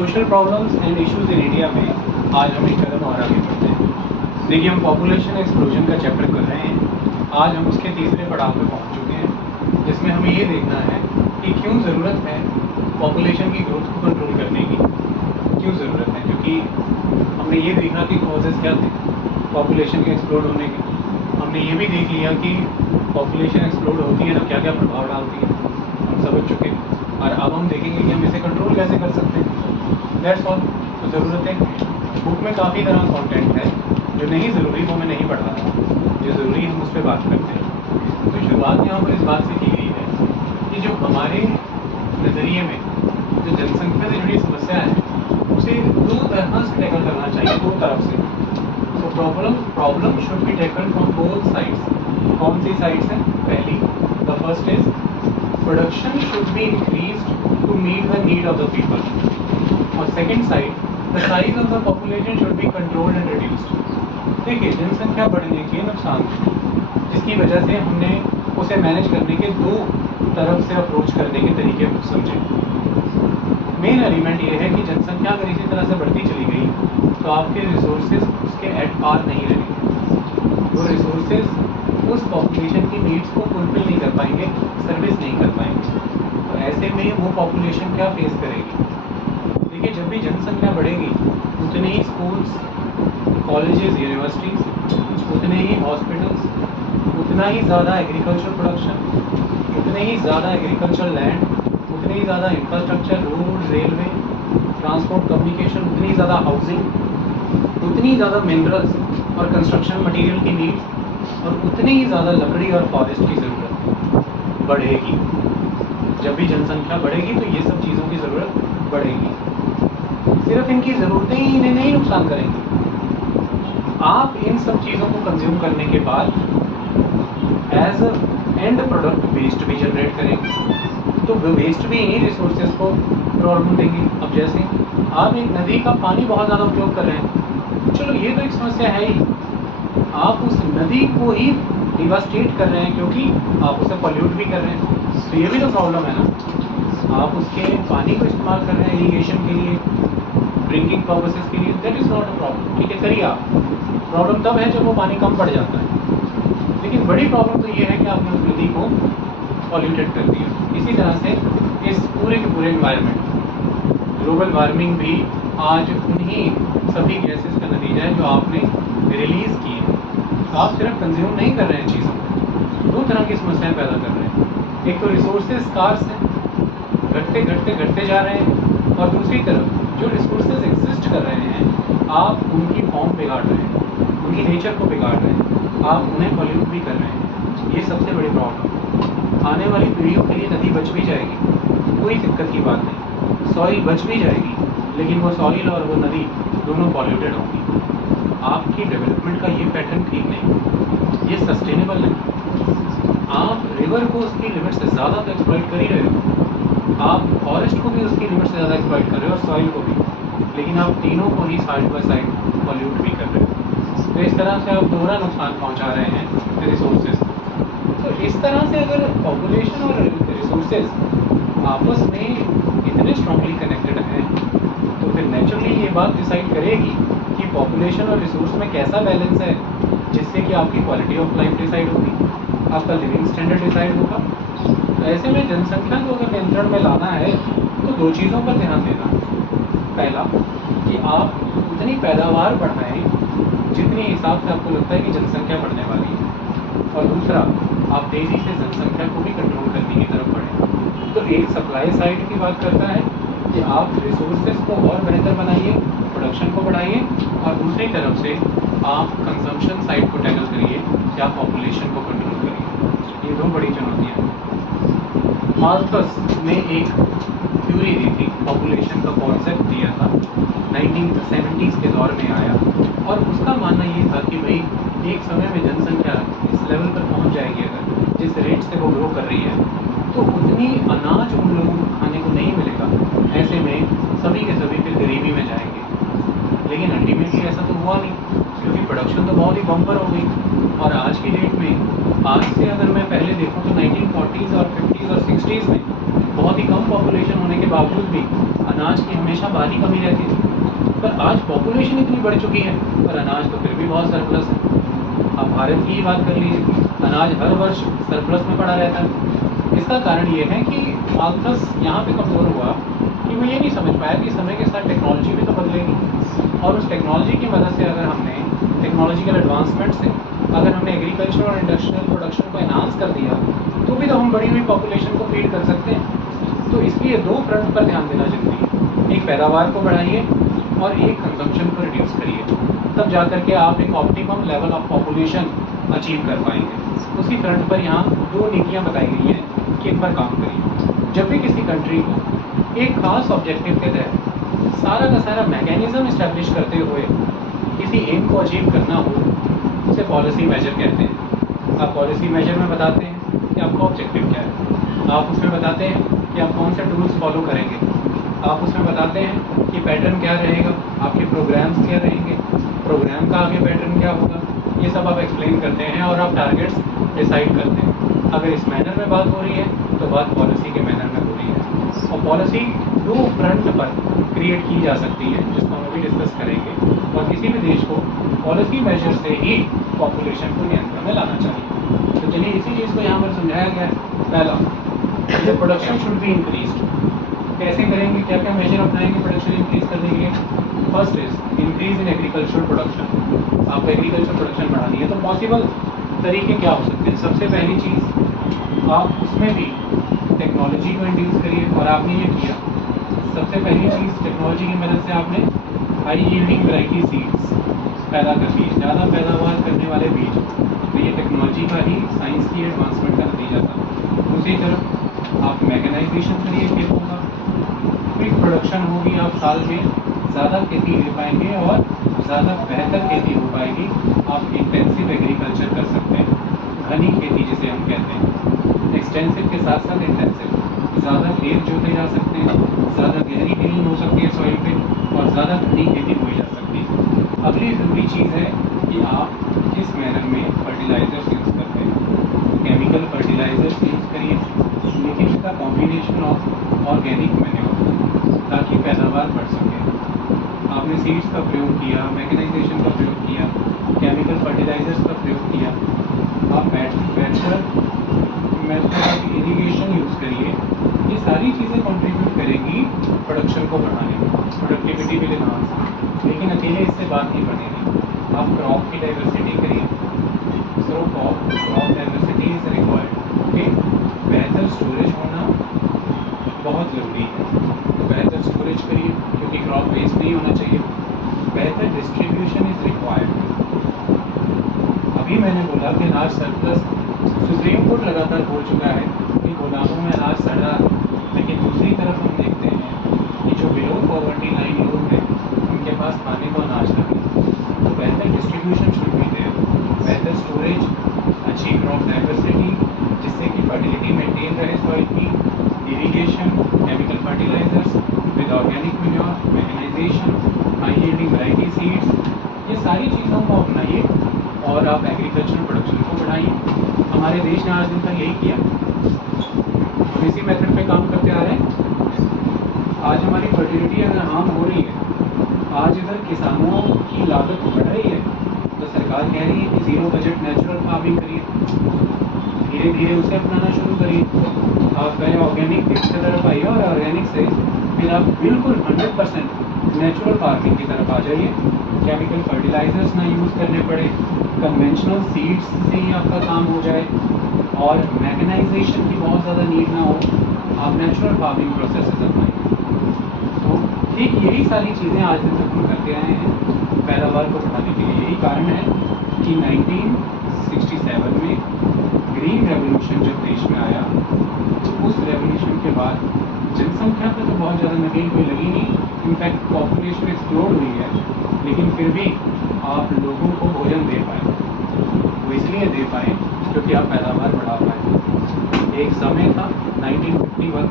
Social problems and issues in India में आज हम एक कदम और आगे बढ़ते हैं। देखिए, हम पॉपुलेशन एक्सप्लोजन का चैप्टर कर रहे हैं। आज हम उसके तीसरे पड़ाव पे पहुंच चुके हैं, जिसमें हमें ये देखना है कि क्यों ज़रूरत है पॉपुलेशन की ग्रोथ को कंट्रोल करने की। क्यों ज़रूरत है, क्योंकि हमने ये देखा कि कॉजेज़ क्या थे पॉपुलेशन के एक्सप्लोड होने के। हमने ये भी देख लिया कि पॉपुलेशन एक्सप्लोड होती है तो क्या क्या प्रभाव डालती है, हम समझ चुके हैं। और अब हम देखेंगे कि हम इसे कंट्रोल कैसे कर सकते हैं। That's all. तो ज़रूरत है, बुक में काफ़ी तरह का कंटेंट है, जो नहीं ज़रूरी वो मैं नहीं पढ़ा रहा, जो ज़रूरी हम उस पर बात करते हैं। तो शुरुआत यहाँ पर इस बात से की गई है कि जो हमारे नज़रिए में जो जनसंख्या से जुड़ी समस्या है उसे दो तरह से टैकल करना चाहिए, दो तरफ से। तो problem should be tackle from both sides. कौन सी साइड्स हैं? पहली, the first is production should be increased to meet the need of the people. और second side, the size of the population should be controlled and reduced. देखिए, जनसंख्या बढ़ने के नुकसान, जिसकी वजह से हमने उसे मैनेज करने के दो तरफ से अप्रोच करने के तरीके समझे। मेन एलिमेंट ये है कि जनसंख्या अगर इसी तरह से बढ़ती चली गई तो आपके रिसोर्सेज उसके एट पार नहीं रहेंगे। वो रिसोर्सेज उस पॉपुलेशन की नीड्स को फुलफिल नहीं कर पाएंगे, सर्विस नहीं कर पाएंगे। तो ऐसे में वो पॉपुलेशन क्या फेस करेगी? देखिए, जब भी जनसंख्या बढ़ेगी उतने ही स्कूल्स, कॉलेजेस, यूनिवर्सिटीज़, उतने ही हॉस्पिटल्स, उतना ही ज़्यादा एग्रीकल्चर प्रोडक्शन, उतने ही ज़्यादा एग्रीकल्चर लैंड, उतनी ही ज़्यादा infrastructure, road, railway, transport, communication, उतनी ज़्यादा हाउसिंग, उतनी ज़्यादा मिनरल्स और कंस्ट्रक्शन मटेरियल की नीड्स, और उतनी ही ज़्यादा लकड़ी और फॉरेस्ट की ज़रूरत बढ़ेगी। जब भी जनसंख्या बढ़ेगी तो ये सब चीज़ों की ज़रूरत बढ़ेगी। सिर्फ इनकी ज़रूरतें ही इन्हें नहीं नुकसान करेंगी। आप इन सब चीज़ों को कंज्यूम करने के बाद एज एंड प्रोडक्ट वेस्ट भी जनरेट करेंगे, तो वेस्ट भी इन्हीं रिसोर्सेज को प्रॉब्लम देंगे। अब जैसे आप एक नदी का पानी बहुत ज़्यादा उपयोग कर रहे हैं, चलो ये तो एक समस्या है ही, आप उस नदी को ही डिवास्टेट कर रहे हैं क्योंकि आप उसे पॉल्यूट भी कर रहे हैं, तो ये भी तो प्रॉब्लम है ना। आप उसके पानी को इस्तेमाल कर रहे हैं इरीगेशन के लिए, ड्रिंकिंग पर्पसेस के लिए, that is not a problem. ठीक है, करिए आप। प्रॉब्लम तब है जब वो पानी कम पड़ जाता है, लेकिन बड़ी प्रॉब्लम तो ये है कि आपने उस नदी को पॉल्यूटेड कर दिया। इसी तरह से इस पूरे के पूरे एनवायरनमेंट, ग्लोबल वार्मिंग भी आज उन्हीं सभी गैसेस का नतीजा है जो आपने रिलीज़ की है। तो आप सिर्फ कंज्यूम नहीं कर रहे हैं चीज़ों को, दो तरह की समस्याएं पैदा कर रहे हैं। एक तो रिसोर्सेज स्कार्स हैं, घटते जा रहे हैं, और दूसरी तरफ जो रिसोर्सेज एग्जिस्ट कर रहे हैं आप उनकी फॉर्म बिगाड़ रहे हैं, उनकी नेचर को बिगाड़ रहे हैं, आप उन्हें पॉल्यूट भी कर रहे हैं। ये सबसे बड़ी प्रॉब्लम। आने वाली पीढ़ियों के लिए नदी बच भी जाएगी, कोई दिक्कत की बात नहीं, सॉइल बच भी जाएगी, लेकिन वो सॉइल और वो नदी दोनों पॉल्यूटेड होंगी। आपकी डेवलपमेंट का ये पैटर्न ठीक नहीं, ये सस्टेनेबल नहीं। आप रिवर को उसकी लिमिट से ज़्यादा तो एक्सप्लॉइट कर ही रहे हो, आप फॉरेस्ट को भी उसकी लिमिट से ज़्यादा एक्सप्लॉइट कर रहे हो और सॉइल को भी, लेकिन आप तीनों को ही साइड बाय साइड पॉल्यूट भी कर रहे हो। तो इस तरह से आप दोहरा नुकसान पहुंचा रहे हैं रिसोर्सेज। तो इस तरह से अगर पॉपुलेशन और रिसोर्सेज आपस में इतने स्ट्रांगली कनेक्टेड हैं तो फिर नेचुरली ये बात डिसाइड करेगी कि पॉपुलेशन और रिसोर्स में कैसा बैलेंस है, जिससे कि आपकी क्वालिटी ऑफ लाइफ डिसाइड होगी, आपका लिविंग स्टैंडर्ड डिसाइड होगा। तो ऐसे में जनसंख्या को अगर नियंत्रण में लाना है तो दो चीज़ों पर ध्यान देना। पहला, कि आप उतनी पैदावार बढ़ाएं जितने हिसाब से आपको लगता है कि जनसंख्या बढ़ने वाली है, और दूसरा, आप तेज़ी से जनसंख्या को भी कंट्रोल करने की तरफ बढ़ें। तो एक सप्लाई साइड की बात करता है कि आप रिसोर्सेज को और बेहतर बनाइए, प्रोडक्शन को बढ़ाइए, और दूसरी तरफ से आप कंजम्पशन साइड को टैकल करिए, या पॉपुलेशन को कंट्रोल करिए। ये दो बड़ी चुनौतियाँ हैं। माल्थस ने एक थ्योरी दी थी, पॉपुलेशन का कॉन्सेप्ट दिया था, 1970s के दौर में आया, और उसका मानना ये था कि भाई एक समय में जनसंख्या इस लेवल पर पहुंच जाएगी, अगर जिस रेट से वो ग्रो कर रही है, तो उतनी अनाज उन लोगों को खाने को नहीं मिलेगा। ऐसे में सभी के सभी फिर गरीबी में जाएंगे। लेकिन अल्टीमेटली ऐसा तो हुआ नहीं, क्योंकि प्रोडक्शन तो बहुत ही बम्पर हो गई। और आज की डेट में, आज से अगर मैं पहले देखूँ तो 1940s और 50s और 60s में बहुत ही कम पॉपुलेशन होने के बावजूद भी अनाज की हमेशा भारी कमी रहती थी। पर आज पॉपुलेशन इतनी बढ़ चुकी है, पर अनाज तो फिर भी बहुत सरप्लस है। आप भारत की ही बात कर लीजिए, अनाज हर वर्ष सरप्लस में पड़ा रहता है। इसका कारण ये है कि मालथस यहाँ पे कमज़ोर हुआ कि वो ये नहीं समझ पाया कि समय के साथ टेक्नोलॉजी भी तो बदलेगी, और उस टेक्नोलॉजी की मदद से अगर हमने टेक्नोलॉजिकल एडवांसमेंट से अगर हमने एग्रीकल्चर और इंडस्ट्रियल प्रोडक्शन को एनहांस कर दिया तो भी तो हम बढ़ी हुई पॉपुलेशन को फीड कर सकते हैं। तो इसलिए दो फ्रंट पर ध्यान देना जरूरी है, एक पैदावार को बढ़ाइए और एक कंजम्पशन को रिड्यूस करिए, तब जा कर के आप एक optimum level of population achieve कर पाएंगे। उसकी फ्रंट पर यहाँ दो नीतियाँ बताई गई हैं कि इन पर काम करिए। जब भी किसी कंट्री को एक खास ऑब्जेक्टिव के तहत सारा का सारा मैकेनिज्म इस्टेब्लिश करते हुए किसी एम को अचीव करना हो, उसे पॉलिसी मेजर कहते हैं। आप पॉलिसी मेजर में बताते हैं कि आपका ऑब्जेक्टिव क्या है, आप उसमें बताते हैं कि आप कौन से टूल्स फॉलो करेंगे, आप उसमें बताते हैं कि पैटर्न क्या रहेगा, आपके प्रोग्राम्स क्या रहेंगे, प्रोग्राम का आगे पैटर्न क्या होगा, ये सब आप एक्सप्लेन करते हैं और आप टारगेट्स डिसाइड करते हैं। अगर इस मैनर में बात हो रही है तो बात पॉलिसी के मैनर में हो रही है, और पॉलिसी दो फ्रंट पर क्रिएट की जा सकती है जिसको हम अभी डिस्कस करेंगे। और किसी भी देश को पॉलिसी मेजर से ही पॉपुलेशन को नियंत्रण में लाना चाहिए। तो चलिए इसी चीज़ को यहाँ पर समझाया गया है। पहला, जो प्रोडक्शन शुड बी इंक्रीज, कैसे करेंगे, क्या क्या मेजर अपनाएंगे प्रोडक्शन इंक्रीज करने के लिए। First is increase in agriculture production. आपको एग्रीकल्चर प्रोडक्शन बढ़ानी है तो पॉसिबल तरीके क्या हो सकते हैं। सबसे पहली चीज़, आप उसमें भी टेक्नोलॉजी को इंट्रोड्यूस करिए, और आपने ये किया। सबसे पहली चीज़, टेक्नोलॉजी की मदद से आपने हाई यील्डिंग वैरायटी सीड्स पैदा कर दी, ज़्यादा पैदावार करने वाले बीज। तो ये टेक्नोलॉजी का ही, साइंस की एडवांसमेंट का नतीजा था। दूसरी तरफ आप मैकेनाइजेशन करिए खेतों का, क्विक प्रोडक्शन होगी, आप साल में ज़्यादा खेती ले पाएंगे और ज़्यादा बेहतर खेती हो पाएगी। आप इंटेंसिव एग्रीकल्चर कर सकते हैं, घनी खेती जिसे हम कहते हैं। एक्सटेंसिव के साथ साथ इंटेंसिव, ज़्यादा खेत जोते जा सकते हैं, ज़्यादा गहरी टिलिंग हो सकती है सॉइल पे, और ज़्यादा घनी खेती हो जा सकती है। अगली ज़रूरी चीज़ है कि आप किस मैनर में फर्टिलाइजर्स यूज़ करते हैं। केमिकल फर्टिलाइजर्स यूज़ करिए, लेकिन इसका कॉम्बिनेशन ऑफ ऑर्गेनिक मैन्योर, ताकि पैदावार बढ़ सके। आपने सीड्स का प्रयोग किया, मैकेनाइजेशन का प्रयोग किया, केमिकल फर्टिलाइजर्स का प्रयोग किया, आप better method of irrigation use करिए। ये सारी चीज़ें कंट्रीब्यूट करेंगी प्रोडक्शन को बढ़ाने में, प्रोडक्टिविटी विल एनहांस। लेकिन अकेले इससे बात नहीं बनेगी, आप क्रॉप की डाइवर्सिटी करिए। So crop diversity is required. Okay, बेहतर स्टोरेज होना बहुत ज़रूरी है, तो बेहतर स्टोरेज करिए क्योंकि क्रॉप वेस्ट नहीं होना चाहिए। बेहतर डिस्ट्रीब्यूशन इज़ रिक्वायर्ड। अभी मैंने बोला कि अनाज सरप्लस, सुप्रीम कोर्ट लगातार बोल चुका है कि गोदामों में अनाज सड़ रहा है, लेकिन दूसरी तरफ हम देखते हैं कि जो बिलो पॉवर्टी लाइन लोग हैं उनके पास खाने को अनाज नहीं। तो बेहतर डिस्ट्रीब्यूशन शुड बी देयर, बेहतर स्टोरेज, अच्छी क्रॉप डाइवर्सिटी जिससे कि फर्टिलिटी मेंटेन रहे सॉइल की, irrigation, chemical fertilisers with organic manure, mechanisation, high yielding variety seeds, ये सारी चीज़ों को अपनाइए और आप एग्रीकल्चरल प्रोडक्शन को बढ़ाइए। हमारे देश ने आज दिन तक यही किया, हम इसी मेथड पे काम करते आ रहे हैं। आज हमारी फर्टिलिटी अगर हार्म हो रही है, आज अगर किसानों की लागत बढ़ रही है, तो सरकार कह रही है कि ज़ीरो बजट नेचुरल फार्मिंग करिए, धीरे धीरे उसे अपनाना शुरू करिए। आप पहले ऑर्गेनिक की तरफ आइए और ऑर्गेनिक से फिर आप बिल्कुल 100% नेचुरल फार्मिंग की तरफ आ जाइए। केमिकल फर्टिलाइजर्स ना यूज़ करने पड़े, कन्वेंशनल सीड्स से ही आपका काम हो जाए, और मैकेनाइजेशन की बहुत ज़्यादा नीड ना हो, आप नेचुरल फार्मिंग प्रोसेसेस अपनाएं। तो ठीक यही सारी चीज़ें आज दिन तक हम करते आए हैं पैदावार को बढ़ाने के लिए। यही कारण है कि 1967 में ग्रीन रेवोल्यूशन जब देश में आया, तो उस रेवोल्यूशन के बाद जनसंख्या पर तो बहुत ज़्यादा नकेल कोई लगी नहीं, इनफैक्ट पॉपुलेशन एक्सप्लोड हुई है, लेकिन फिर भी आप लोगों को भोजन दे पाए। वो इसलिए दे पाए क्योंकि आप पैदावार बढ़ा पाए। एक समय था 1951,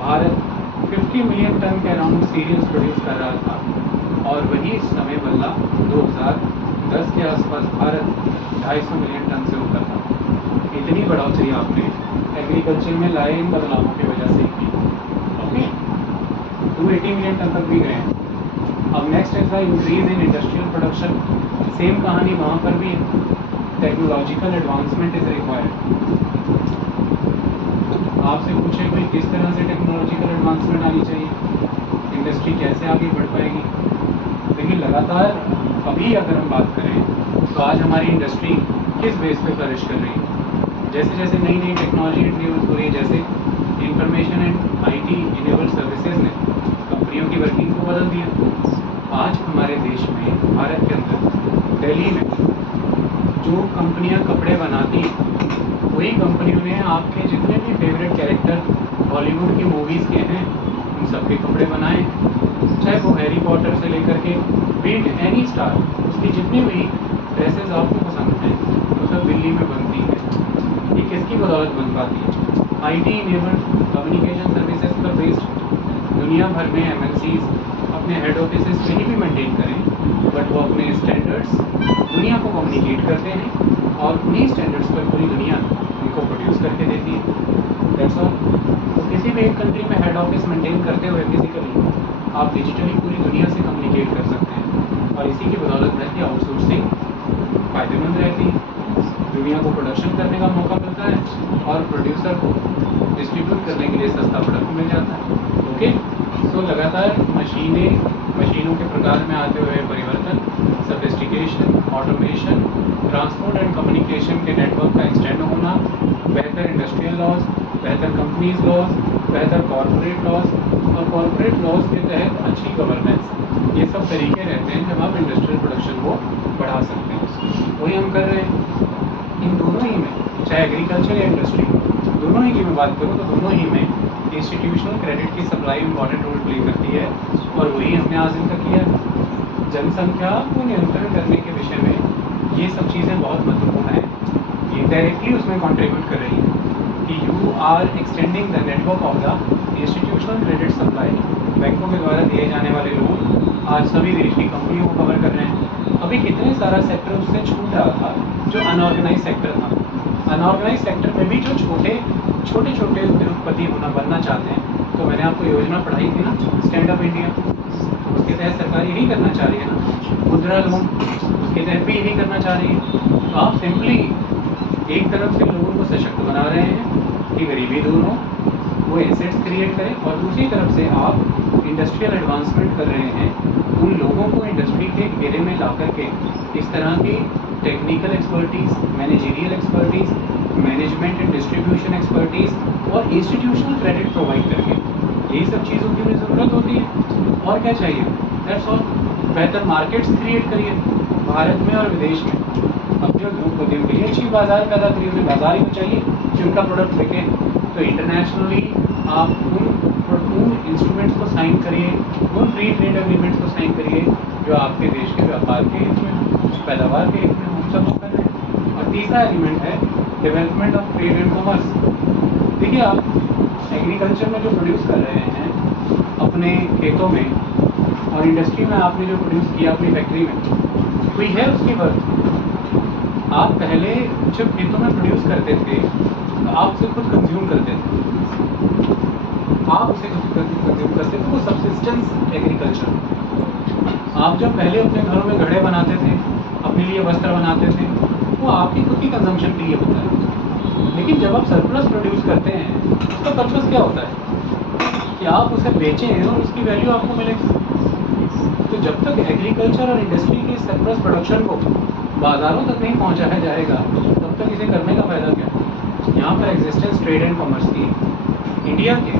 भारत 50 मिलियन टन के अराउंड सीरियल्स प्रोड्यूस कर रहा था, और वही समय बदला 2010 के आसपास भारत 250 मिलियन टन से ऊपर था। इतनी बढ़ोतरी आपने एग्रीकल्चर में लाए इन बदलावों की वजह से की। ओके, 280 मिलियन टन तक भी गए हैं। अब नेक्स्ट ऐसा increase in industrial production, same कहानी वहाँ पर भी है। Technological advancement is required. आपसे पूछे भाई किस तरह से टेक्नोलॉजिकल एडवांसमेंट आनी चाहिए, इंडस्ट्री कैसे आगे बढ़ पाएगी। देखिए लगातार अभी अगर हम बात करें तो आज हमारी इंडस्ट्री किस बेस पे फ्लरिश कर रही है। जैसे जैसे नई नई टेक्नोलॉजी इंट्रोड्यूस हो रही है, जैसे information and IT enabled services ने कंपनियों की वर्किंग को बदल दिया। आज हमारे देश में, भारत के अंदर, दिल्ली में जो कंपनियां कपड़े बनाती हैं वही कंपनियों ने आपके जितने भी फेवरेट कैरेक्टर बॉलीवुड की मूवीज़ के हैं उन सबके कपड़े बनाए। चाहे वो हैरी पॉटर से लेकर के बीट एनी स्टार, उसकी जितनी भी ड्रेसेस आपको पसंद हैं वो सब दिल्ली में बनती है। ये किसकी बदौलत बन पाती है? आईटी इनेबल्ड कम्युनिकेशन सर्विसेज पर बेस्ड दुनिया भर में एमएनसीज अपने हेड ऑफिसेज कहीं भी मेंटेन करें, बट वो अपने स्टैंडर्ड्स दुनिया को कम्युनिकेट करते हैं और उन्हीं स्टैंडर्ड्स पर पूरी दुनिया उनको प्रोड्यूस करके देती है। That's all. तो किसी भी एक कंट्री में हेड ऑफिस मेंटेन करते हुए फिजिकली आप डिजिटली पूरी दुनिया से कम्युनिकेट कर सकते हैं और इसी की बदौलत है कि आउटसोर्सिंग फ़ायदेमंद रहती है। दुनिया को प्रोडक्शन करने का मौका मिलता है और प्रोड्यूसर को डिस्ट्रीब्यूट करने के लिए सस्ता प्रोडक्ट मिल जाता है। ओके, तो लगातार मशीनों के प्रकार में आते हुए परिवर्तन, सफिस्टिकेशन, ऑटोमेशन, ट्रांसपोर्ट एंड कम्युनिकेशन के नेटवर्क का एक्सटेंड होना, बेहतर इंडस्ट्रियल लॉज, बेहतर कंपनीज लॉज, बेहतर कॉरपोरेट लॉज और कॉरपोरेट लॉज के तहत अच्छी गवर्नेंस, ये सब तरीके रहते हैं जब आप इंडस्ट्रियल प्रोडक्शन को बढ़ा सकते हैं। वही हम कर रहे हैं इन दोनों ही में, चाहे एग्रीकल्चर या इंडस्ट्री, दोनों ही की मैं बात करूँ तो दोनों ही में इंस्टीट्यूशनल क्रेडिट की सप्लाई इंपॉर्टेंट रोल प्ले करती है और वही हमने हासिल तक किया। जनसंख्या को नियंत्रण करने के विषय में ये सब चीज़ें बहुत महत्वपूर्ण हैं, ये डायरेक्टली उसमें कंट्रीब्यूट कर रही है कि you are extending the network of the institutional credit supply. बैंकों के द्वारा दिए जाने वाले लोन आज सभी देश की कंपनियों को कवर कर रहे हैं। अभी कितने सारा सेक्टर उससे छूट रहा था जो अनऑर्गेनाइज सेक्टर था। अनऑर्गेनाइज सेक्टर में भी जो छोटे छोटे उद्योगपति बनना चाहते हैं, तो मैंने आपको योजना पढ़ाई थी ना, स्टैंड अप इंडिया, उसके तहत सरकार यही करना चाह रही है ना। मुद्रा लोन, उसके तहत भी यही करना चाह रही है। तो आप सिंपली एक तरफ से लोगों को सशक्त बना रहे हैं कि गरीबी दूर हो, वो एसेट्स क्रिएट करें, और दूसरी तरफ से आप इंडस्ट्रियल एडवांसमेंट कर रहे हैं, उन लोगों को इंडस्ट्री के घेरे में ला करके इस तरह की technical expertise, managerial expertise, management and distribution expertise और इंस्टीट्यूशनल क्रेडिट प्रोवाइड करके, यही सब चीज़ों की उन्हें ज़रूरत होती है। और क्या चाहिए? That's all. बेहतर मार्केट्स क्रिएट करिए भारत में और विदेश में, अपने उद्योगपतियों के लिए अच्छी बाजार पैदा करिए। उन्हें बाजार ही चाहिए कि उनका प्रोडक्ट बिके, तो इंटरनेशनली आप उन इंस्ट्रूमेंट्स को साइन करिए, उन फ्री ट्रेड एग्रीमेंट्स को साइन करिए जो आपके देश के व्यापार के हित में, पैदावार के हित में, हम सब कर रहे हैं। और तीसरा एलिमेंट है development of trade and commerce. देखिए, आप एग्रीकल्चर में जो प्रोड्यूस कर रहे हैं अपने खेतों में, और इंडस्ट्री में आपने जो प्रोड्यूस किया अपनी फैक्ट्री में, कोई है उसकी वर्थ। आप पहले जब खेतों में प्रोड्यूस करते थे तो आप उसे खुद कंज्यूम करते थे, वो सब्सिस्टेंस एग्रीकल्चर। आप जब पहले अपने घरों में घड़े बनाते थे, अपने लिए वस्त्र बनाते थे, वो आपकी खुद की कंजम्पशन के लिए होता है। लेकिन जब आप सरप्लस प्रोड्यूस करते हैं, उसका पर्पस क्या होता है कि आप उसे बेचें और उसकी वैल्यू आपको मिलेगी। तो जब तक एग्रीकल्चर और इंडस्ट्री की सरप्लस प्रोडक्शन को बाज़ारों तक नहीं पहुंचाया जाएगा, तब तक इसे करने का फ़ायदा क्या है। यहाँ पर एग्जिस्टेंस ट्रेड एंड कॉमर्स की, इंडिया के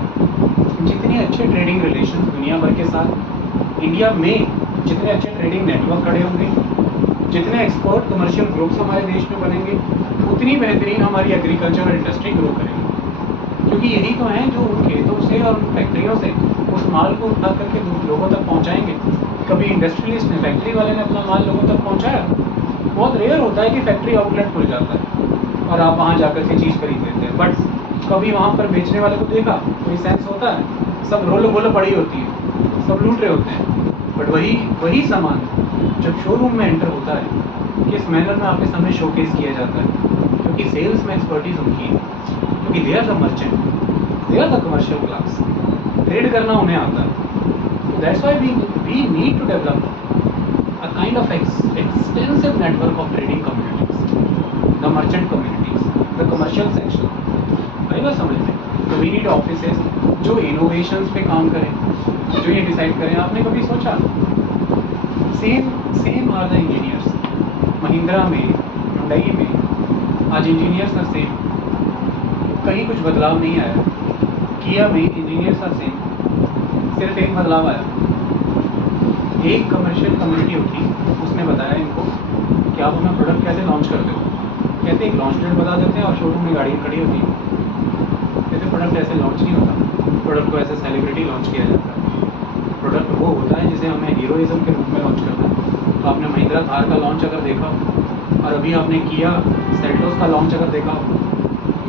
जितने अच्छे ट्रेडिंग रिलेशन दुनिया भर के साथ, इंडिया में जितने अच्छे ट्रेडिंग नेटवर्क खड़े होंगे, जितने एक्सपोर्ट कमर्शियल ग्रुप्स हमारे देश में बनेंगे, उतनी बेहतरीन हमारी एग्रीकल्चर और इंडस्ट्री ग्रो करेगी। क्योंकि यही तो हैं जो उन खेतों से और उन फैक्ट्रियों से उस माल को उठा करके लोगों तक पहुंचाएंगे। कभी इंडस्ट्रियलिस्ट ने, फैक्ट्री वाले ने अपना माल लोगों तक पहुंचाया। बहुत रेयर होता है कि फैक्ट्री आउटलेट खुल जाता है और आप वहाँ जाकर के चीज़ खरीद लेते हैं, बट कभी वहाँ पर बेचने वाले को देखा, कोई सेंस होता है? सब रोलो बोलो पड़ी होती है, सब लूट रहे होते हैं। बट वही सामान जब शोरूम में एंटर होता है, किस मैनर में आपके सामने शोकेस किया जाता है, क्योंकि सेल्स में एक्सपर्टीज उनकी है, क्योंकि they are the merchant, they are the commercial class, trade करना उन्हें आता है। तो that's why we need to develop a kind of extensive network of trading communities, the merchant communities, the commercial section, भाई बात समझ में। तो we need offices जो innovations पे काम करें, जो ये डिसाइड करें। आपने कभी सोचा same are the engineers, Mahindra में, हुंडई में आज इंजीनियर्स आर सेम, कहीं कुछ बदलाव नहीं आया। किया में इंजीनियर्स आर सेम, सिर्फ एक बदलाव आया, एक कमर्शियल कम्युनिटी होती, उसने बताया इनको कि आप अपना प्रोडक्ट कैसे लॉन्च करते हो। कहते एक लॉन्च डेट बता देते हैं और शोरूम में गाड़ी खड़ी होती है। कहते प्रोडक्ट ऐसे लॉन्च नहीं होता, प्रोडक्ट को ऐसे सेलिब्रिटी लॉन्च किया जाता है। प्रोडक्ट वो होता है जिसे हमें हीरोइज्म के रूप में लॉन्च करना है। तो आपने महिंद्रा थार का लॉन्च अगर देखा और अभी आपने किया सेल्टोस का लॉन्च अगर देखा,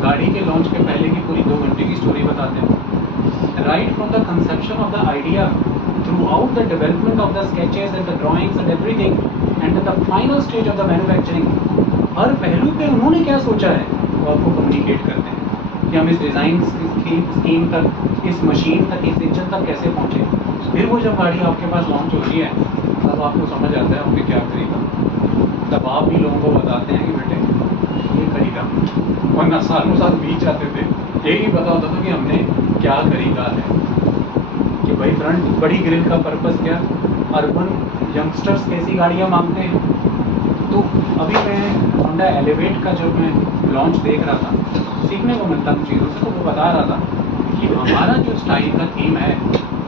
गाड़ी के लॉन्च के पहले की पूरी 2 घंटे की स्टोरी बताते हैं, right from the conception of the idea throughout the development of the sketches and the drawings and everything and the final stage of the manufacturing, हर पहलू पे उन्होंने क्या सोचा है वो आपको कम्युनिकेट करते हैं कि हम इस डिज़ाइन स्कीम तक, इस मशीन तक, इस इंजन तक कैसे पहुँचे। फिर वो जब गाड़ी आपके पास लॉन्च हो रही है तब आपको समझ आता है आपने क्या खरीदा। तब आप भी लोगों को बताते हैं कि बेटे ये खरीदा, वरना सालों साल बीत जाते थे, यही नहीं पता होता था कि हमने क्या खरीदा है। कि भाई फ्रंट बड़ी ग्रिल का पर्पस क्या, अर्बन यंगस्टर्स कैसी गाड़ियाँ मांगते हैं। तो अभी मैं होंडा एलिवेट का जब मैं लॉन्च देख रहा था, सीखने को मिलता उन चीज़ों से, तो वो बता रहा था कि हमारा जो स्टाइल का थीम है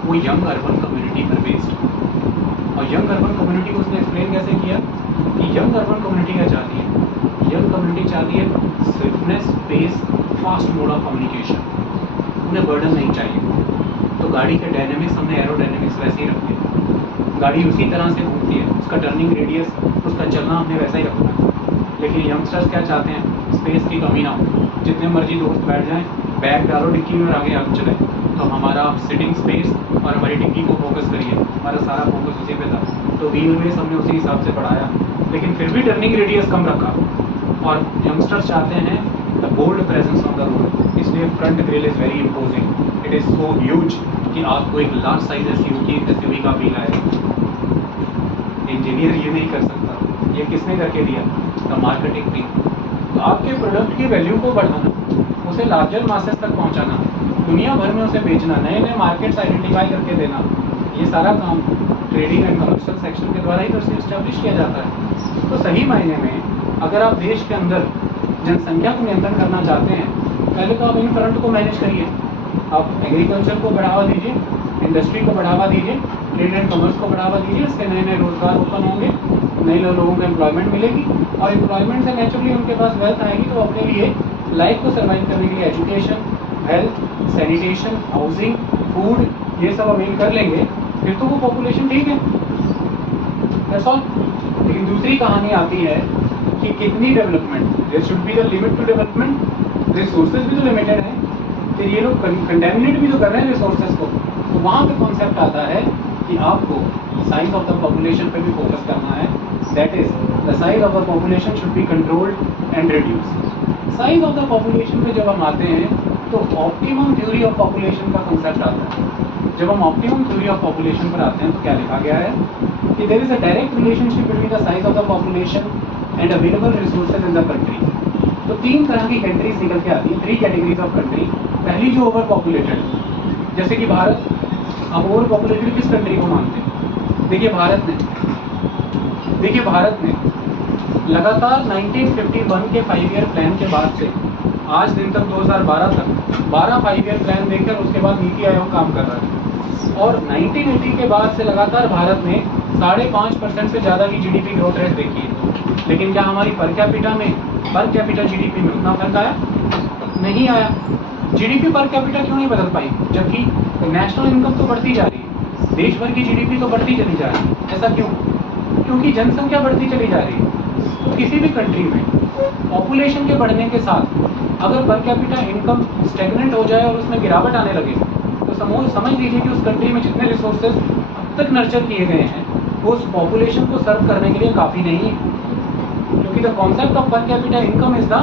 वो यंग अर्बन कम्युनिटी पर बेस्ड। और यंग अर्बन कम्युनिटी को उसने एक्सप्लेन कैसे किया कि यंग अर्बन कम्युनिटी क्या चाहती है, यंग कम्युनिटी चाहती है swiftness, pace, fast mode of communication, उन्हें बर्डन नहीं चाहिए। तो गाड़ी के डायनेमिक्स हमने एरोडायनेमिक्स वैसे ही रखते हैं, गाड़ी उसी तरह से घूमती है, उसका टर्निंग रेडियस, उसका चलना हमने वैसा ही रखना है। लेकिन यंगस्टर्स क्या चाहते हैं, स्पेस की कमी ना हो, जितने मर्जी दोस्त बैठ जाएं, बैग डालो डिक्की में और आगे आप चले। तो हमारा सिटिंग स्पेस और हमारी डिक्की को फोकस करिए, हमारा सारा फोकस उसी पे था। तो व्हील बेस हमने उसी हिसाब से बढ़ाया, लेकिन फिर भी टर्निंग रेडियस कम रखा। और यंगस्टर्स चाहते हैं the bold presence on the road, इसलिए front grille is very imposing, it is so huge कि आपको एक लार्ज साइज एसयूवी का फील आएगा। इंजीनियर ये नहीं कर सकता, ये किसने करके दिया, द मार्केटिंग टीम। तो आपके प्रोडक्ट की वैल्यू को बढ़ाना, उसे लार्जर मासेस तक पहुंचाना, दुनिया भर में उसे बेचना, नए नए मार्केट्स आइडेंटिफाई करके देना, ये सारा काम ट्रेडिंग एंड कमर्शियल सेक्शन के द्वारा ही तो इस्टेब्लिश किया जाता है। तो सही मायने में अगर आप देश के अंदर जनसंख्या को नियंत्रण करना चाहते हैं, पहले तो आप इन फ्रंट को मैनेज करिए। आप एग्रीकल्चर को बढ़ावा दीजिए, इंडस्ट्री को बढ़ावा दीजिए, ट्रेड एंड कॉमर्स को बढ़ावा दीजिए, इससे नए नए रोजगार ओपन होंगे, नए लोगों को एम्प्लॉयमेंट मिलेगी और एम्प्लॉयमेंट से नेचुरली उनके पास वेल्थ आएगी। तो अपने लिए लाइफ को सर्वाइव करने के लिए education, health, sanitation, housing, food, ये सब अवेल कर लेंगे, फिर तो वो पॉपुलेशन ठीक है, दैट्स ऑल। लेकिन दूसरी कहानी आती है कि कितनी development, there should be the limit to development, resources भी तो लिमिटेड है, फिर ये लोग कंटेमिनेट भी तो कर रहे हैं रिसोर्सेज को। तो वहाँ पे कॉन्सेप्ट आता है कि आपको साइज ऑफ द पॉपुलेशन पे भी फोकस करना है, that is the size of the population should be controlled and reduce. Size of the population पे जब हम आते हैं तो ऑप्टिमम थ्योरी ऑफ पॉपुलेशन का कॉन्सेप्ट आता है। जब हम ऑप्टिमम थ्योरी ऑफ पॉपुलेशन पर आते हैं तो क्या लिखा गया है कि there is a direct relationship between the size of the population and available resources in the country. तो 3 तरह की कंट्रीज निकल के आती है, 3 कैटेगरीज ऑफ कंट्री। पहली जो ओवर पॉपुलेटेड, जैसे कि भारत। अब ओवर पॉपुलेटेड किस कंट्री को मानते हैं? देखिए भारत ने लगातार 1951 के 5 ईयर प्लान के बाद से आज दिन तक 2012 तक 12 5 ईयर प्लान देकर उसके बाद नीति आयोग काम कर रहा है। और 1980 के बाद से लगातार भारत ने 5.5% से ज़्यादा की जीडीपी ग्रोथ रेट देखी है। लेकिन क्या हमारी पर कैपिटा जीडीपी में उतना फर्क आया? नहीं आया। जीडीपी पर कैपिटा क्यों नहीं बदल पाई, जबकि नेशनल इनकम तो बढ़ती जा रही है, देश भर की जीडीपी तो बढ़ती चली जा रही है। ऐसा क्यों? क्योंकि जनसंख्या बढ़ती चली जा रही है। तो किसी भी कंट्री में पॉपुलेशन के बढ़ने के साथ अगर पर कैपिटा इनकम स्टेगनेंट हो जाए और उसमें गिरावट आने लगे तो समझ लीजिए कि उस कंट्री में जितने रिसोर्सेज तक नर्चर किए गए हैं वो उस पॉपुलेशन को सर्व करने के लिए काफ़ी नहीं है, क्योंकि the concept of per capita income is the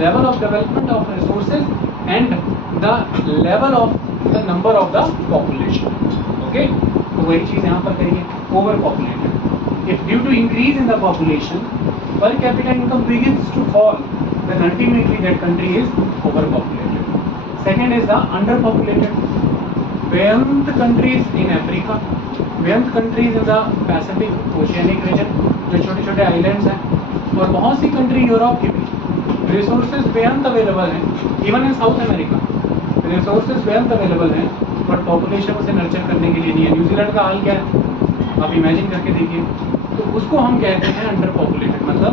level of development of resources and the level of the number of the population. Okay, तो वही चीज़ यहाँ पर करिए, over populated. If due to increase in the population per capita income begins to fall, then ultimately that country is overpopulated. Second is the underpopulated. Wealth countries in Africa, wealth countries in the Pacific Oceanic region, जो छोटे छोटे islands हैं, और बहुत सी country Europe की भी resources बेअंत available हैं, even in south America resources Beant available हैं, बट पॉपुलेशन उसे नर्चर करने के लिए नहीं है। न्यूजीलैंड का हाल क्या है आप इमेजिन करके देखिए, तो उसको हम कहते हैं अंडर पॉपुलेटेड, मतलब